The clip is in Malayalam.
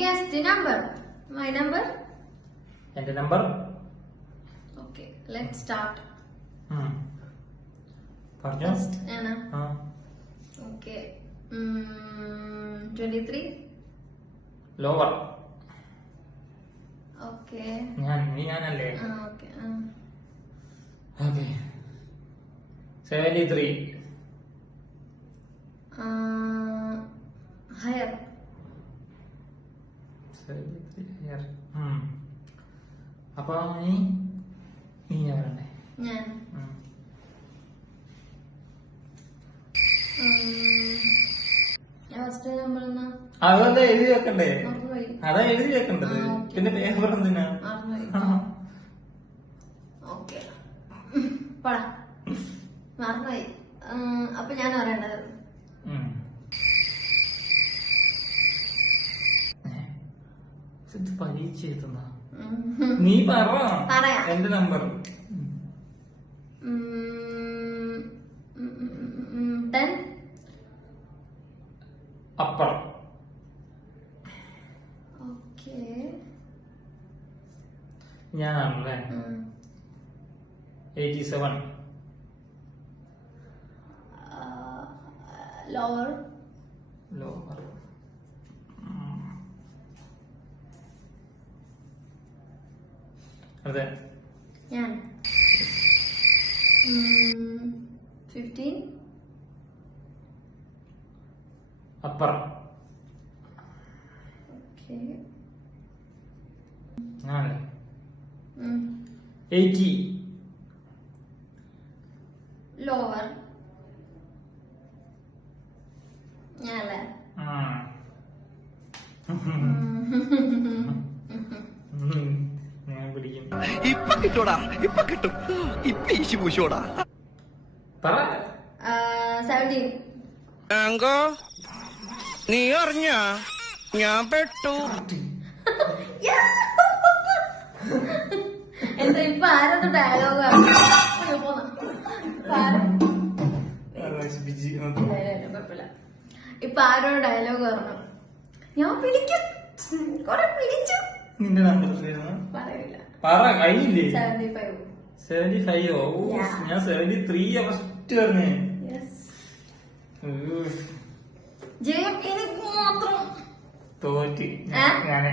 Guess the number. My number? എന്റെ നമ്പർ Okay, let's start. പറഞ്ഞോ. First, Anna. Okay. 23. Lower. Okay. ഞാനല്ലേ. Okay. Okay. 73. Higher. 73 higher. അപ്പൊ നീ വരണ്ടേ? ഞാൻ ഫസ്റ്റ് നമ്പർ എന്നാ? അതല്ലേ എഴുതി വെക്കണ്ടേ? മറന്നുപോയി. അതാ എഴുതി വെക്കണ്ടത്. പിന്നെ പേപ്പർ എന്തിനാ? ഓക്കെ പറ. മറന്നുപോയി. അപ്പൊ ഞാൻ പറയേണ്ടത് പരീക്ഷ എഴുതുന്ന നീ പറയാം. എന്റെ നമ്പർ 10. അപ്പർ. ഓക്കെ. ഞാനാണല്ലേ. 87. ലോവർ. അതെ. ഞാൻ 15. അപ്പർ. ഓക്കെ. ഞാനല്ലേ. 80. ലോവർ. ഞാനല്ലേ. ഞാൻ പിടിക്കും. ഇപ്പൊ കിട്ടൂടാ, ഇപ്പൊ കിട്ടും. ഇപ്പൊ ഈശി പൂശോടാ. പറ. 17. നീ അറിഞ്ഞ ഞാൻ പെട്ടു. എന്താ ഇപ്പൊ ആരൊക്കെ ഡയലോഗ് കുഴപ്പമില്ല. ഇപ്പൊ ആരോ ഡയലോഗ് പറഞ്ഞു. ഞാൻ പിടിക്കും. കൊറേ പിടിച്ചു. നിന്റെ നമ്പർ പറയില്ല. പറ. കഴിഞ്ഞില്ലേ? 75. 75. ഞാൻ 73 ഫസ്റ്റ് പറഞ്ഞേ. ജയം എനിക്ക് മാത്രം തോറ്റ്. ഞാനേ